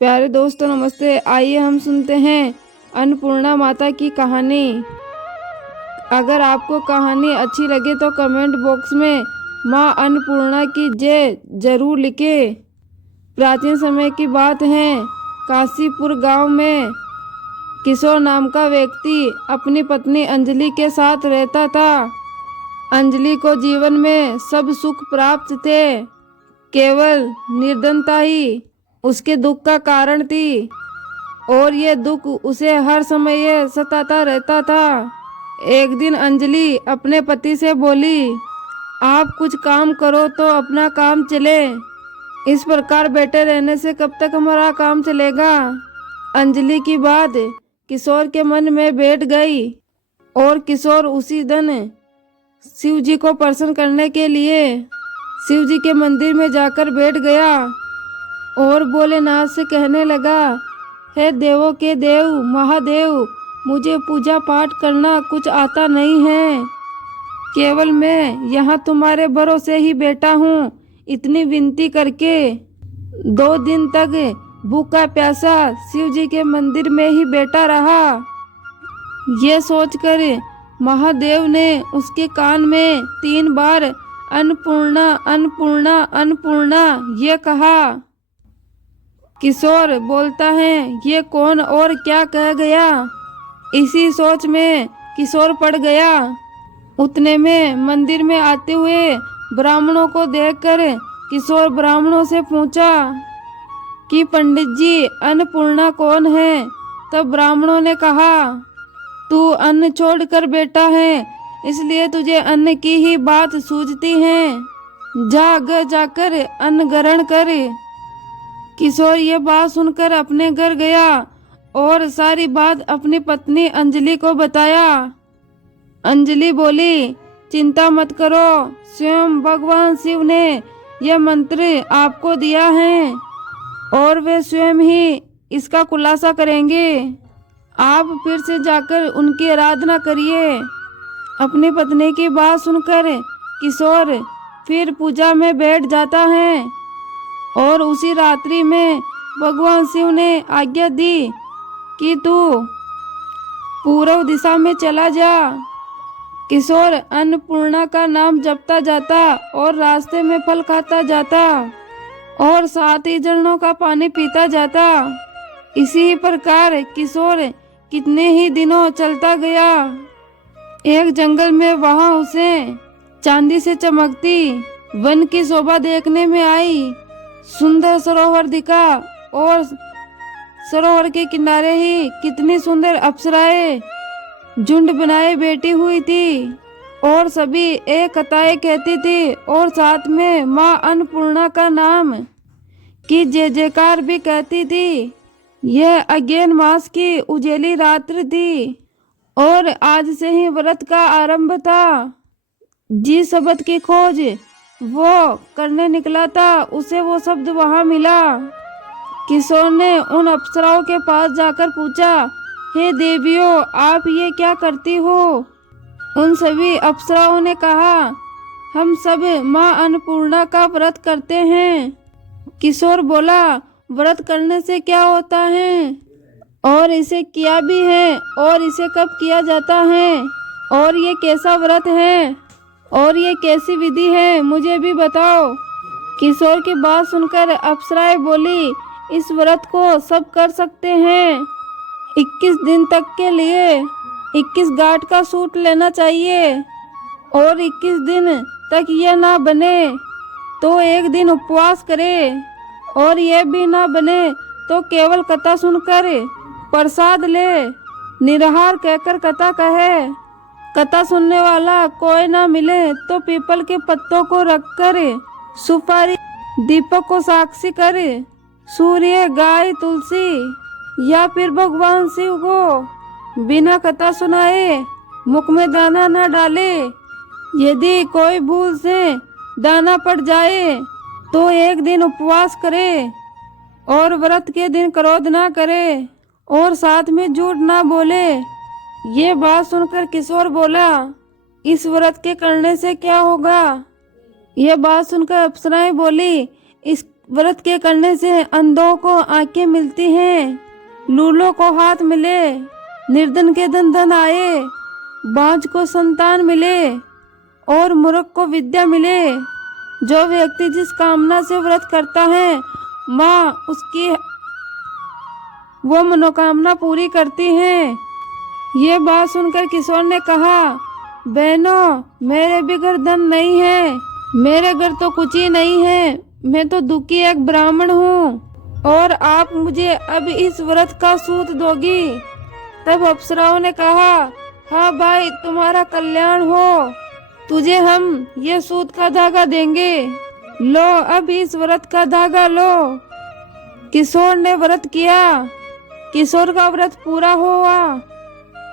प्यारे दोस्तों नमस्ते। आइए हम सुनते हैं अन्नपूर्णा माता की कहानी। अगर आपको कहानी अच्छी लगे तो कमेंट बॉक्स में माँ अन्नपूर्णा की जय जरूर लिखें। प्राचीन समय की बात है, काशीपुर गांव में किशोर नाम का व्यक्ति अपनी पत्नी अंजलि के साथ रहता था। अंजलि को जीवन में सब सुख प्राप्त थे, केवल निर्धनता ही उसके दुख का कारण थी और ये दुख उसे हर समय सताता रहता था। एक दिन अंजलि अपने पति से बोली, आप कुछ काम करो तो अपना काम चले। इस प्रकार बैठे रहने से कब तक हमारा काम चलेगा। अंजलि की बात किशोर के मन में बैठ गई और किशोर उसी दिन शिव जी को प्रसन्न करने के लिए शिव जी के मंदिर में जाकर बैठ गया और भोलेनाथ से कहने लगा, हे देवों के देव महादेव, मुझे पूजा पाठ करना कुछ आता नहीं है, केवल मैं यहाँ तुम्हारे भरोसे ही बैठा हूँ। इतनी विनती करके 2 दिन तक भूखा प्यासा शिव जी के मंदिर में ही बैठा रहा। ये सोचकर महादेव ने उसके कान में 3 बार अन्नपूर्णा अन्नपूर्णा अन्नपूर्णा ये कहा। किशोर बोलता है, ये कौन और क्या कह गया। इसी सोच में किशोर पड़ गया। उतने में मंदिर में आते हुए ब्राह्मणों को देखकर किशोर ब्राह्मणों से पूछा कि पंडित जी अन्नपूर्णा कौन है। तब ब्राह्मणों ने कहा, तू अन्न छोड़कर बैठा है, इसलिए तुझे अन्न की ही बात सूझती है, जा घर जाकर अन्न ग्रहण कर। किशोर ये बात सुनकर अपने घर गया और सारी बात अपनी पत्नी अंजलि को बताया। अंजलि बोली, चिंता मत करो, स्वयं भगवान शिव ने यह मंत्र आपको दिया है और वे स्वयं ही इसका खुलासा करेंगे। आप फिर से जाकर उनकी आराधना करिए। अपनी पत्नी की बात सुनकर किशोर फिर पूजा में बैठ जाता है और उसी रात्रि में भगवान शिव ने आज्ञा दी कि तू पूर्व दिशा में चला जा। किशोर अन्नपूर्णा का नाम जपता जाता और रास्ते में फल खाता जाता और साथ ही झरनों का पानी पीता जाता। इसी प्रकार किशोर कितने ही दिनों चलता गया। एक जंगल में वहां उसे चांदी से चमकती वन की शोभा देखने में आई। सुंदर सरोवर दिखा और सरोवर के किनारे ही कितनी सुंदर अप्सराएं झुंड बनाए बैठी हुई थी और सभी एक कताएं कहती थी और साथ में माँ अन्नपूर्णा का नाम की जय जयकार भी कहती थी। यह अज्ञान मास की उजेली रात्रि थी और आज से ही व्रत का आरंभ था। जिस शब्द की खोज वो करने निकला था उसे वो शब्द वहां मिला। किशोर ने उन अप्सराओं के पास जाकर पूछा, हे देवियों, आप ये क्या करती हो। उन सभी अप्सराओं ने कहा, हम सब माँ अन्नपूर्णा का व्रत करते हैं। किशोर बोला, व्रत करने से क्या होता है और इसे किया भी है और इसे कब किया जाता है और ये कैसा व्रत है और ये कैसी विधि है, मुझे भी बताओ। किशोर की बात सुनकर अप्सराएं बोली, इस व्रत को सब कर सकते हैं। 21 दिन तक के लिए 21 गांठ का सूट लेना चाहिए और 21 दिन तक यह ना बने तो एक दिन उपवास करे और यह भी ना बने तो केवल कथा सुनकर प्रसाद ले। निराहार कहकर कथा कहे। कथा सुनने वाला कोई ना मिले तो पीपल के पत्तों को रखकर सुपारी दीपक को साक्षी करे, सूर्य गाय तुलसी या फिर भगवान शिव को बिना कथा सुनाए मुख में दाना न डाले। यदि कोई भूल से दाना पड़ जाए तो एक दिन उपवास करे और व्रत के दिन क्रोध ना करे और साथ में झूठ ना बोले। ये बात सुनकर किशोर बोला, इस व्रत के करने से क्या होगा। यह बात सुनकर अप्सराएं बोली, इस व्रत के करने से अंधों को आंखें मिलती हैं, लूलों को हाथ मिले, निर्धन के धन धन आए, बांझ को संतान मिले और मूर्ख को विद्या मिले। जो व्यक्ति जिस कामना से व्रत करता है माँ उसकी वो मनोकामना पूरी करती है। ये बात सुनकर किशोर ने कहा, बहनों, मेरे भी घर धन नहीं है, मेरे घर तो कुछ ही नहीं है, मैं तो दुखी एक ब्राह्मण हूँ और आप मुझे अब इस व्रत का सूत दोगी। तब अप्सराओं ने कहा, हाँ भाई, तुम्हारा कल्याण हो, तुझे हम ये सूत का धागा देंगे, लो अब इस व्रत का धागा लो। किशोर ने व्रत किया। किशोर का व्रत पूरा हुआ।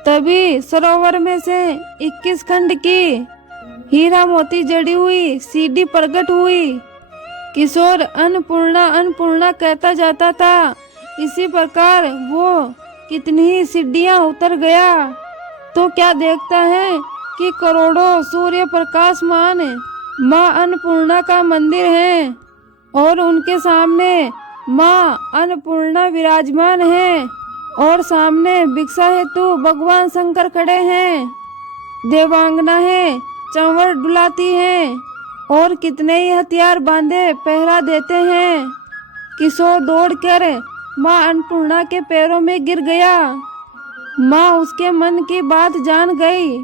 तभी सरोवर में से 21 खंड की हीरा मोती जड़ी हुई सीढ़ी प्रकट हुई। किशोर अन्नपूर्णा अन्नपूर्णा कहता जाता था। इसी प्रकार वो कितनी ही सीढ़ियां उतर गया तो क्या देखता है कि करोड़ों सूर्य प्रकाशमान माँ अन्नपूर्णा का मंदिर है और उनके सामने माँ अन्नपूर्णा विराजमान है और सामने भिक्षा हेतु भगवान शंकर खड़े हैं। देवांगना है, चंवर डुलाती है और कितने ही हथियार बांधे पहरा देते हैं। किशोर दौड़कर माँ अन्नपूर्णा के पैरों में गिर गया। माँ उसके मन की बात जान गई।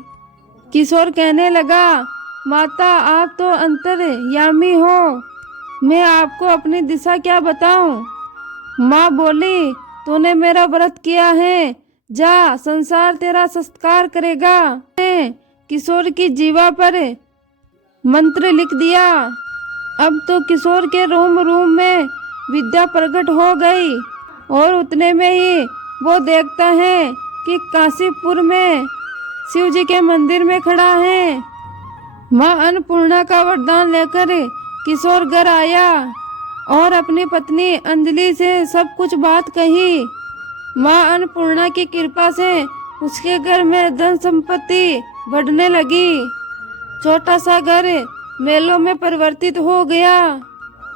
किशोर कहने लगा, माता, आप तो अंतर्यामी हो, मैं आपको अपनी दिशा क्या बताऊं। माँ बोली, तूने मेरा व्रत किया है, जा, संसार तेरा सत्कार करेगा। किशोर की जीवा पर मंत्र लिख दिया। अब तो किशोर के रोम रोम में विद्या प्रकट हो गई और उतने में ही वो देखता है कि काशीपुर में शिव जी के मंदिर में खड़ा है। माँ अन्नपूर्णा का वरदान लेकर किशोर घर आया और अपनी पत्नी अंजलि से सब कुछ बात कही। माँ अन्नपूर्णा की कृपा से उसके घर में धन संपत्ति बढ़ने लगी। छोटा सा घर मेलों में परिवर्तित हो गया।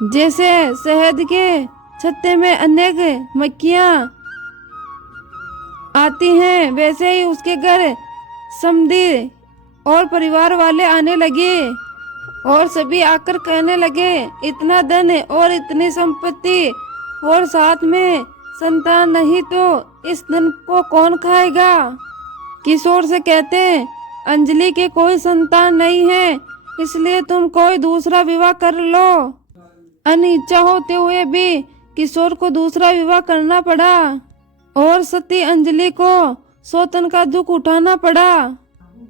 जैसे शहद के छत्ते में अनेक मक्खियाँ आती हैं, वैसे ही उसके घर समधी और परिवार वाले आने लगे और सभी आकर कहने लगे, इतना धन और इतनी संपत्ति और साथ में संतान नहीं तो इस धन को कौन खाएगा। किशोर से कहते, अंजलि के कोई संतान नहीं है, इसलिए तुम कोई दूसरा विवाह कर लो। अनिच्छा होते हुए भी किशोर को दूसरा विवाह करना पड़ा और सती अंजलि को सौतन का दुख उठाना पड़ा।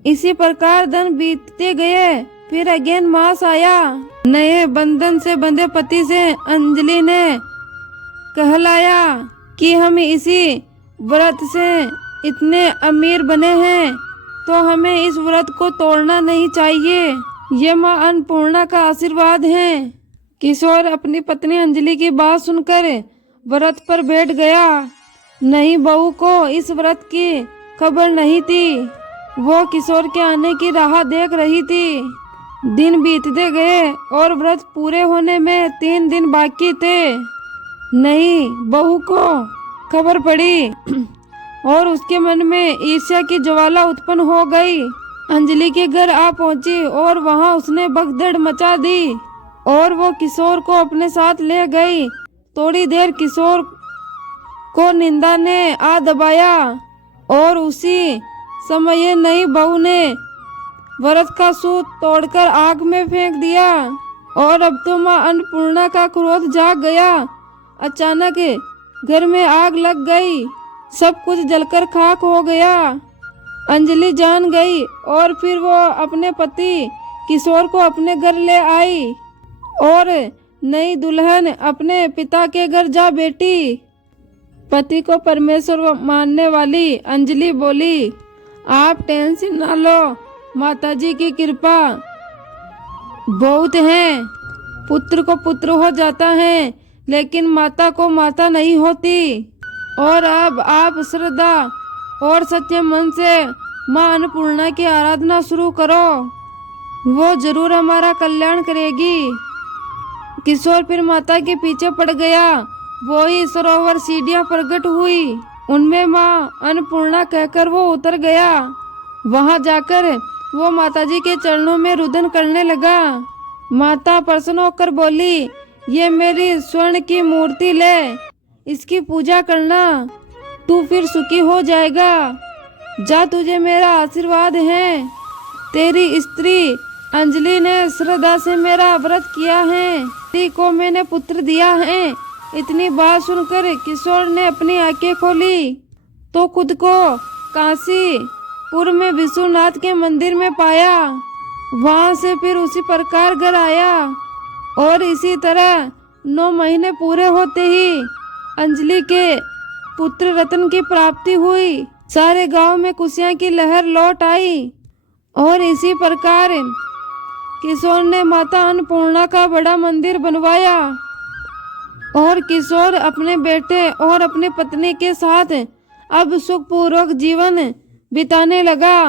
इसी प्रकार दिन बीतते गए। फिर अगेन मास आया। नए बंधन से बंधे पति से अंजलि ने कहलाया कि हम इसी व्रत से इतने अमीर बने हैं तो हमें इस व्रत को तोड़ना नहीं चाहिए। ये माँ अन्नपूर्णा का आशीर्वाद है। किशोर अपनी पत्नी अंजलि की बात सुनकर व्रत पर बैठ गया। नहीं, बहू को इस व्रत की खबर नहीं थी। वो किशोर के आने की राह देख रही थी। दिन बीतते गए और व्रत पूरे होने में 3 दिन बाकी थे। नहीं, बहू को खबर पड़ी और उसके मन में ईर्ष्या की ज्वाला उत्पन्न हो गई। अंजलि के घर आ पहुंची और वहां उसने भगदड़ मचा दी और वो किशोर को अपने साथ ले गई। थोड़ी देर किशोर को निंदा ने आ दबाया और उसी समय नई बहू ने व्रत का सूत तोड़कर आग में फेंक दिया और अब तो माँ अन्नपूर्णा का क्रोध जाग गया। अचानक घर में आग लग गई, सब कुछ जलकर खाक हो गया। अंजलि जान गई और फिर वो अपने पति किशोर को अपने घर ले आई और नई दुल्हन अपने पिता के घर जा बैठी। पति को परमेश्वर मानने वाली अंजलि बोली, आप टेंशन ना लो, माताजी की कृपा बहुत है। पुत्र को पुत्र हो जाता है लेकिन माता को माता नहीं होती। और अब आप श्रद्धा और सच्चे मन से माँ अन्नपूर्णा की आराधना शुरू करो, वो जरूर हमारा कल्याण करेगी। किशोर फिर माता के पीछे पड़ गया। वही सरोवर सीढ़ियां प्रकट हुई, उनमें माँ अन्नपूर्णा कहकर वो उतर गया। वहां जाकर वो माताजी के चरणों में रुदन करने लगा। माता प्रसन्न होकर बोली, ये मेरी स्वर्ण की मूर्ति ले, इसकी पूजा करना, तू फिर सुखी हो जाएगा। जा, तुझे मेरा आशीर्वाद है। तेरी स्त्री अंजलि ने श्रद्धा से मेरा व्रत किया है, तेरी को मैंने पुत्र दिया है। इतनी बात सुनकर किशोर ने अपनी आंखें खोली तो खुद को काशीपुर में विश्वनाथ के मंदिर में पाया। वहां से फिर उसी प्रकार घर आया और इसी तरह 9 महीने पूरे होते ही अंजलि के पुत्र रतन की प्राप्ति हुई। सारे गांव में खुशियां की लहर लौट आई और इसी प्रकार किशोर ने माता अन्नपूर्णा का बड़ा मंदिर बनवाया और किशोर अपने बेटे और अपनी पत्नी के साथ अब सुखपूर्वक जीवन बिताने लगा।